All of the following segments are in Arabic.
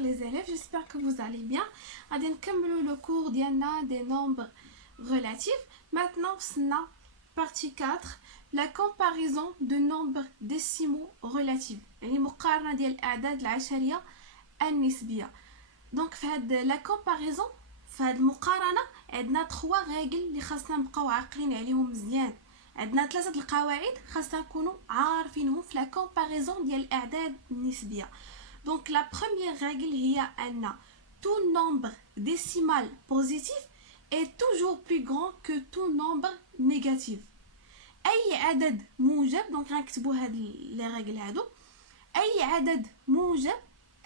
les élèves, j'espère que vous allez bien. غادي نكملوا le cours ديالنا des nombres relatifs. Maintenant, c'est partie 4, la comparaison de nombres décimaux relatifs. يعني مقارنة ديال الأعداد العشرية النسبية. Donc في هاد la comparaison في هاد المقارنة عندنا 3 ريغل اللي خاصنا نبقاو عاقلين عليهم مزيان. عندنا 3 القواعد خاصنا نكونوا عارفينهم في لا كومباريزون ديال الاعداد النسبيه. دونك لا بروميير ريغل هي ان tout nombre décimal positif est toujours plus grand que tout nombre négatif. اي عدد موجب، دونك غنكتبوا هاد لي ريغل هادو، اي عدد موجب،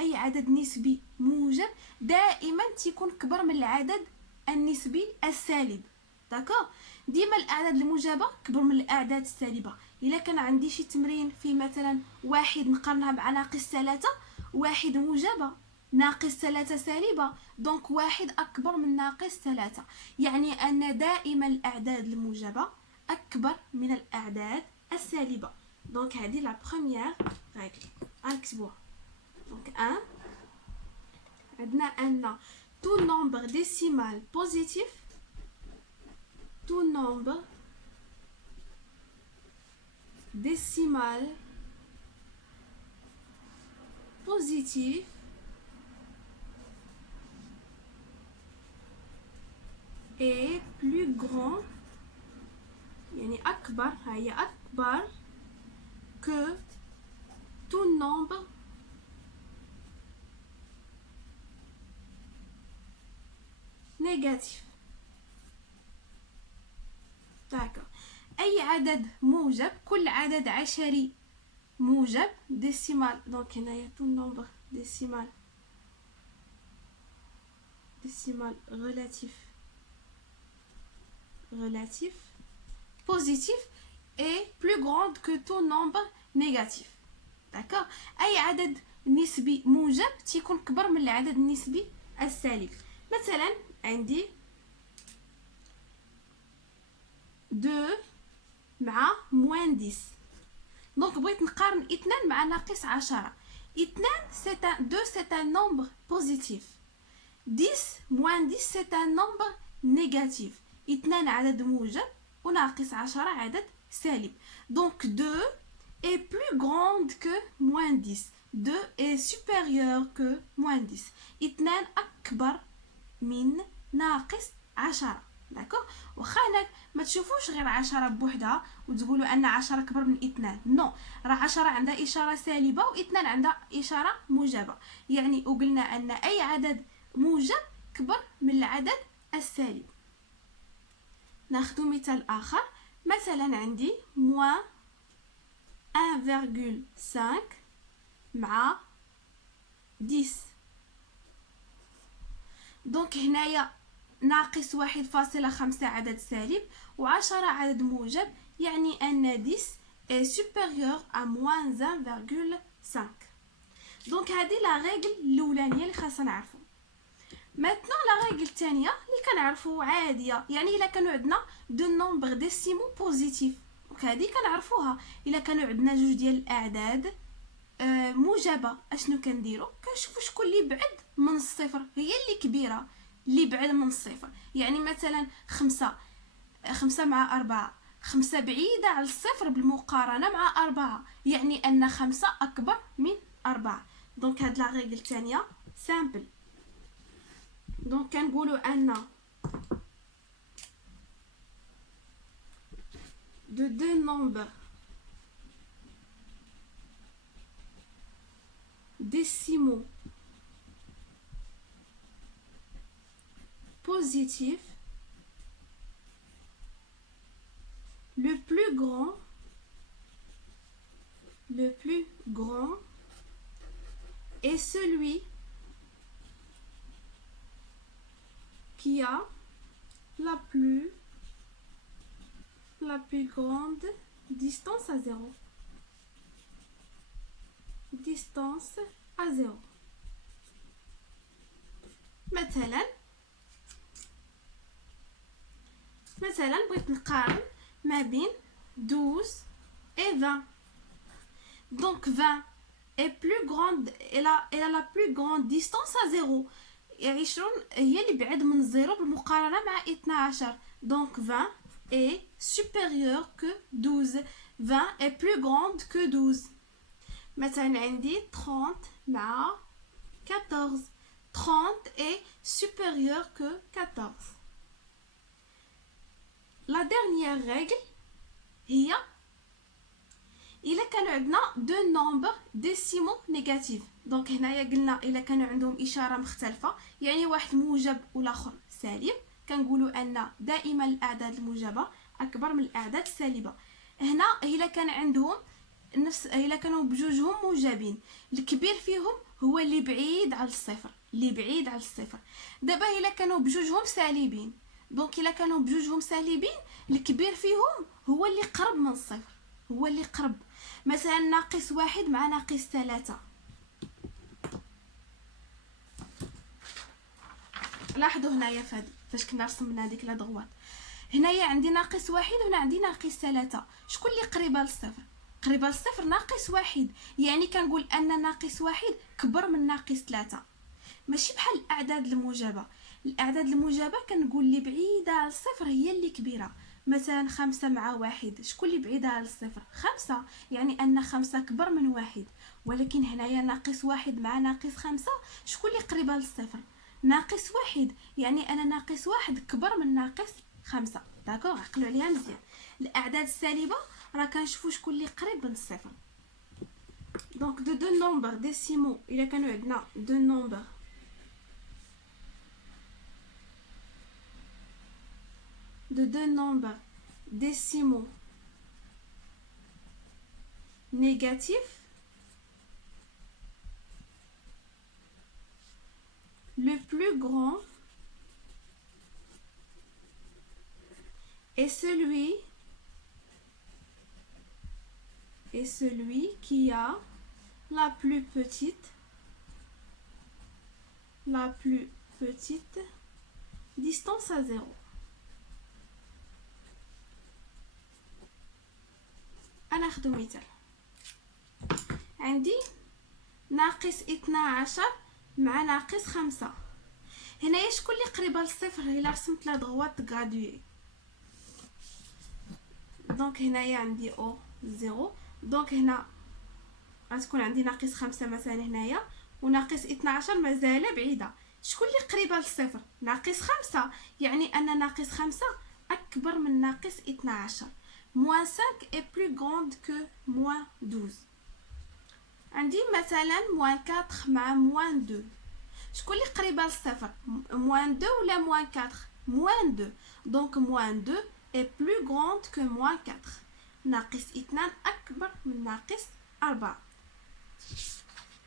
اي عدد نسبي موجب دائما تيكون كبر من العدد النسبي السالب. داكوغ، ديما الاعداد الموجبه كبر من الاعداد السالبه. الا كان عندي شي تمرين في مثلا واحد نقارنها مع ناقص 3، واحد موجبه ناقص 3 سالبه، دونك واحد اكبر من ناقص 3، يعني ان دائما الاعداد الموجبه اكبر من الاعداد السالبه. دونك هذه لا بروميير ريغل غنكتبوها. دونك 1 عندنا ان tout nombre décimal positif, tout nombre décimal positif est plus grand، يعني أكبر، هي أكبر que tout nombre négatif. d'accord. أي عدد موجب، كل عدد عشري موجب décimal، donc هنايا tout nombre décimal relatif positif est plus grande que tout nombre négatif. d'accord. أي عدد نسبي موجب تيكون كبر من العدد النسبي السالب. مثلا عندي 2 مع موان 10، دونك بغيت نقارن 2 مع ناقص 10. 2 c'est un nombre positif، 10 moins 10 c'est un nombre négatif. 2 عدد موجب وناقص 10 عدد سالب. دونك 2 est plus grande que moins 10. 2 est supérieur que moins 10. 2 أكبر من ناقص 10. داكوغ. واخا هناك ما تشوفوش غير 10 بوحدها وتقولوا ان 10 كبر من 2، نو، راه 10 عندها اشاره سالبه و2 عندها اشاره موجبه، يعني وقلنا ان اي عدد موجب كبر من العدد السالب. ناخذ مثال اخر، مثلا عندي موان 1,5 مع 10. دونك هنايا ناقص 1.5 عدد سالب و10 عدد موجب، يعني أن 10 est supérieur à moins 1,5. دونك هذه لا ريغل الأولانية اللي خاصنا نعرفو. maintenant لا ريغل الثانية اللي كنعرفو عادية، يعني إلا كانوا عندنا دو نومبر ديسيمو بوزيتيف، دونك هذه كنعرفوها. إلا كانوا عندنا جوج ديال الأعداد موجبة، اشنو كنديرو؟ كنشوفو شكون اللي بعد من الصفر، هي اللي كبيرة اللي بعد من الصفر. يعني مثلا 5 مع 4، 5 بعيدة على الصفر بالمقارنة مع 4، يعني أن 5 أكبر من 4. دونك هاد لا ريغل الثانية سامبل. دونك كنقولوا أن de deux nombres décimaux positif, le plus grand est celui qui a la plus grande distance à 0. Distance à 0. مثلا بغيت نقارن ما بين 12 et 20. دونك 20 est plus grande, elle a la plus grande distance à 0. 20 هي اللي بعد من 0 بالمقارنة مع 12. Donc 20 est supérieur que 12. 20 est plus grande que 12. مثلا عندي 30 مع 14. 30 est supérieur que 14. La dernière règle هي إلا كانوا عندنا دو نومبر ديسيمو نيجاتيف. دونك هنايا قلنا إلا كانوا عندهم إشارة مختلفة، يعني واحد موجب والآخر سالب، كنقولوا أن دائما الأعداد الموجبة أكبر من الأعداد السالبة. هنا إلا كان عندهم نفس، إلا كانوا بجوجهم موجبين، الكبير فيهم هو اللي بعيد على الصفر، اللي بعيد على الصفر. دابا إلا كانوا بجوجهم سالبين، دونك إلا كانوا بجوجهم سالبين الكبير فيهم هو اللي قرب من الصفر، هو اللي قرب. مثلا ناقص 1 مع ناقص 3. لاحظوا هنايا فاش كنا رسمنا ديك لا دغوات، هنايا عندي ناقص 1 وهنا عندي ناقص 3. شكون اللي قريبه للصفر؟ قريبه للصفر ناقص 1، يعني كنقول ان ناقص 1 كبر من ناقص 3. ماشي بحال الاعداد الموجبه. الاعداد الموجبه كنقول اللي بعيده على الصفر هي اللي كبيره. مثلا 5 مع 1، شكون اللي بعيده على الصفر؟ 5، يعني ان 5 كبر من 1. ولكن هنايا ناقص 1 مع ناقص 5، شكون اللي قريبه للصفر؟ ناقص 1، يعني انا ناقص 1 كبر من ناقص 5. داكوغ، عقلوا عليها مزيان. الاعداد السالبه راه كنشوفوا شكون اللي قريب من الصفر. دونك دو نومبر ديسيمو، الا كانوا عندنا دو نومبر de deux nombres décimaux négatifs, le plus grand est celui qui a la plus petite distance à 0. أنا أخذ مثال. عندي ناقص 12 مع ناقص 5. هنايا شكون اللي قريبه للصفر؟ إلا رسمت لا دغوات غادوي، دونك هنايا عندي او 0. دونك هنا غتكون عندي ناقص 5 مثلا هنايا، وناقص 12 مازال بعيده. شكون اللي قريبه للصفر؟ ناقص 5، يعني ان ناقص 5 اكبر من ناقص 12. moins 5 est plus grande que moins 12. عندي مثلا moins 4 مع moins 2. شكون اللي قريبه للصفر؟ moins 2 ولا moins 4؟ moins 2. donc moins 2 est plus grande que moins 4. ناقص 2 اكبر من ناقص 4.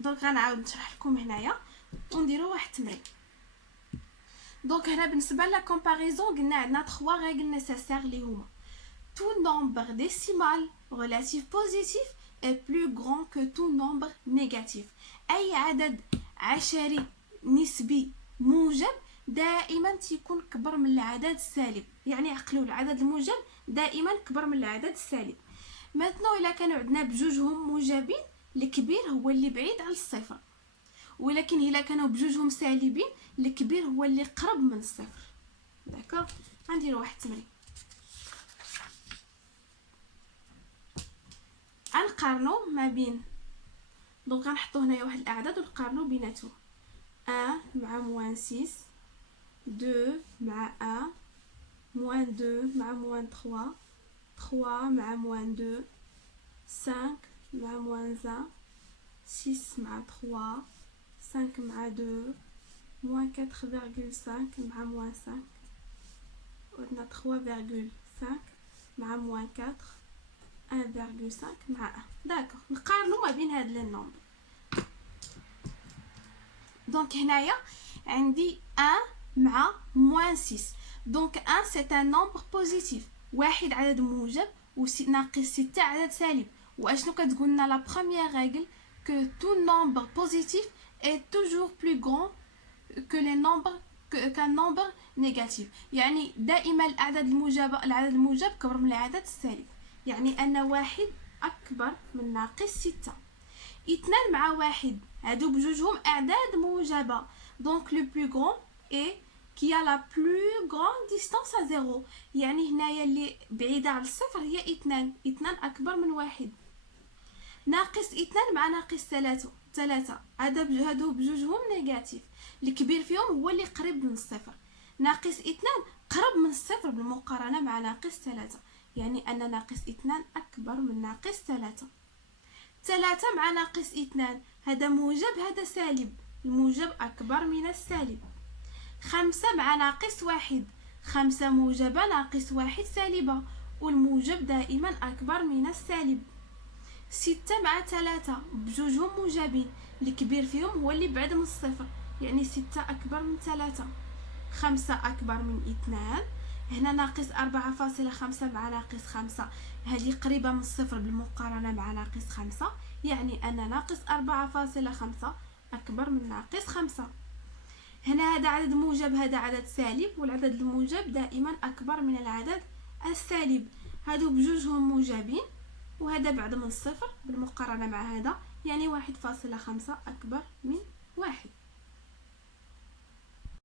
دونك غنعاود نشرح لكم هنايا ونديروا واحد التمرين. دونك هنا بالنسبه لا كومباريزون قلنا عندنا 3 ريغل نيسيسير اللي هما tout nombre décimal relatif positif est plus grand que tout nombre négatif. أي عدد عشري نسبي موجب دائما تيكون كبر من العدد السالب، يعني عقلوا العدد الموجب دائما كبر من العدد السالب. مثلا إلا كانوا عندنا بجوجهم موجبين الكبير هو اللي بعيد على الصفر، ولكن إلا كانوا بجوجهم سالبين الكبير هو اللي قرب من الصفر. داكوغ، غنديروا واحد التمرين. غنقارنوا ما بين، دونك غنحطوا هنايا واحد الاعداد ونقارنوا بيناتهم. 1 مع موان 6، 2 مع 1، موان 2 مع موان 3، 3 مع موان 2، 5 مع موان 1، 6 مع 3، 5 مع 2، موان 4,5 مع موان 5، وعندنا 3,5 مع موان 4، 1,5 مع 1. داكوغ، نقارنوا ما بين هاد لي نومبر. دونك هنايا عندي 1 مع موان 6. دونك 1 سي ان نومبر بوزيتيف، واحد عدد موجب، ناقص 6 عدد سالب. واشنو كتقول لنا لا بروميير ريغل؟ كو تو نومبر بوزيتيف اي توجور بلو غران كو لي نومبر كان نومبر نيجاتيف، يعني دائما العدد الموجب كبر من العدد السالب، يعني ان واحد اكبر من ناقص 6. اثنان مع واحد هادو بجوجهم أعداد موجبة. دونك لو بلو غران اي كي ا لا بلو غران ديستانس ا زيرو، يعني هنايا اللي بعيدة على الصفر هي اثنان. اثنان أكبر من واحد. ناقص اثنان مع ناقص ثلاثة هادو بجوجهم نيجاتيف، الكبير فيهم هو اللي قريب من الصفر. ناقص اثنان قرب من الصفر بالمقارنة مع ناقص ثلاثة، يعني أن ناقص اثنان أكبر من ناقص ثلاثة. ثلاثة مع ناقص اثنان هذا موجب هذا سالب، الموجب أكبر من السالب. خمسة مع ناقص واحد، خمسة موجبة ناقص واحد سالبة، والموجب دائما أكبر من السالب. ستة مع ثلاثة بجوجهم موجبين، الكبير فيهم هو اللي بعد من الصفر، يعني ستة أكبر من ثلاثة. خمسة أكبر من اثنان، هنا ناقص 4.5 مع ناقص 5 هذه قريبة من الصفر بالمقارنة مع ناقص 5، يعني أن ناقص 4.5 أكبر من ناقص 5. هنا هذا عدد موجب هذا عدد سالب، والعدد الموجب دائما أكبر من العدد السالب. هادو بجوجهم موجبين، وهذا بعد من الصفر بالمقارنة مع هذا، يعني 1.5 أكبر من 1.